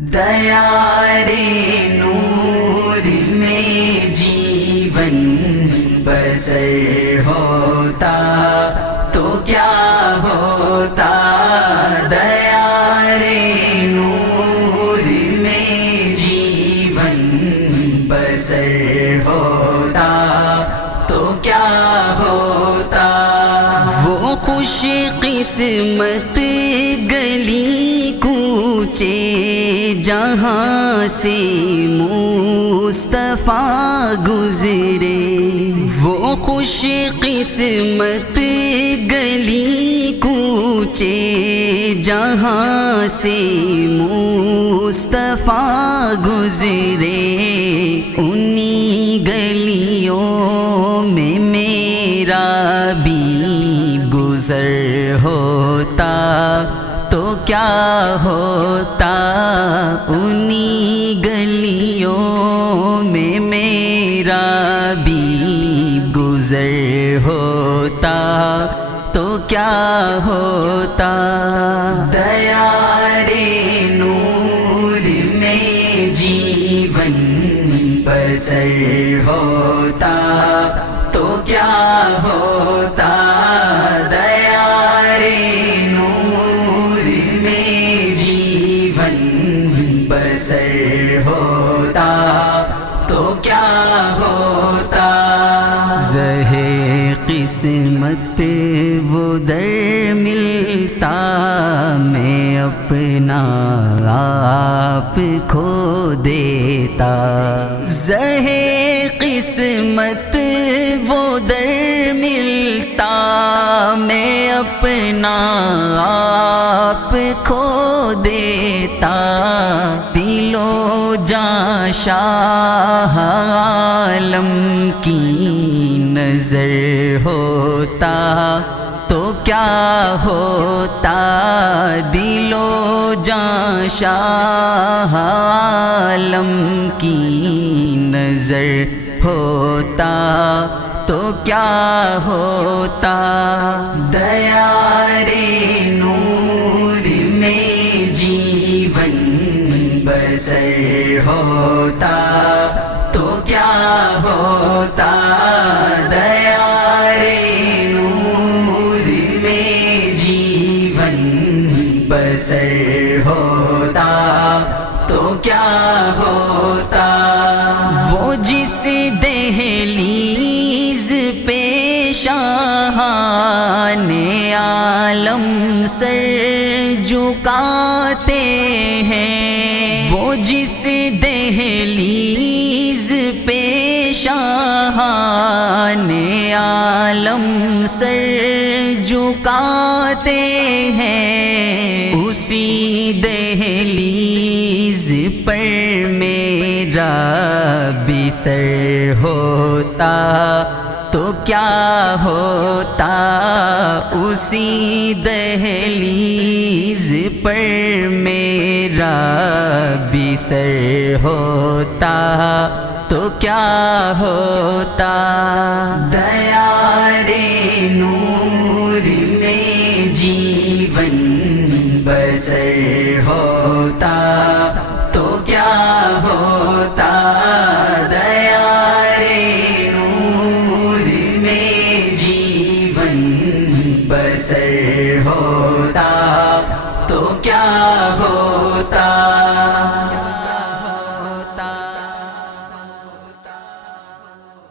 دیار نور میں جیون بسر ہوتا تو کیا ہوتا، دیار نور میں جیون بسر ہوتا تو کیا ہوتا۔ وہ خوش قسمت گلی کوچے جہاں سے مصطفیٰ گزرے، وہ خوش قسمت گلی کوچے جہاں سے مصطفیٰ گزرے، انہی گلیوں میں میرا بھی گزر ہوتا تو کیا ہوتا، انہی گلیوں میں میرا بھی گزر ہوتا تو کیا ہوتا۔ دیار نور میں جیون بسر ہوتا تو کیا ہوتا، دیار نور میں جیون بسر ہوتا تو کیا ہوتا۔ زہے قسمت وہ در ملتا، میں اپنا آپ کھو دیتا، زہے قسمت وہ در ملتا، میں اپنا آپ کھو دیتا، دل و جاں شاہ عالم کی نظر ہوتا تو کیا ہوتا، دل و جاں شاہ عالم کی نظر ہوتا تو کیا ہوتا۔ دیار نور میں جیون بسر ہوتا تو کیا ہوتا، دیار نور میں جیون بسر ہوتا تو کیا ہوتا۔ وہ جس دہلیز پہ شاہان عالم سر جھکاتے ہیں، وہ جس دہلیز پہ شاہان عالم سر جھکاتے ہیں، اسی دہلیز پر میرا بھی سر ہوتا تو کیا ہوتا، اسی دہلیز پر میرا بھی سر ہوتا تو کیا ہوتا۔ دیار نور میں جیون بسر ہوتا تو کیا ہوتا، دیار نور میں جیون بسر ہوتا تو کیا ہوتا۔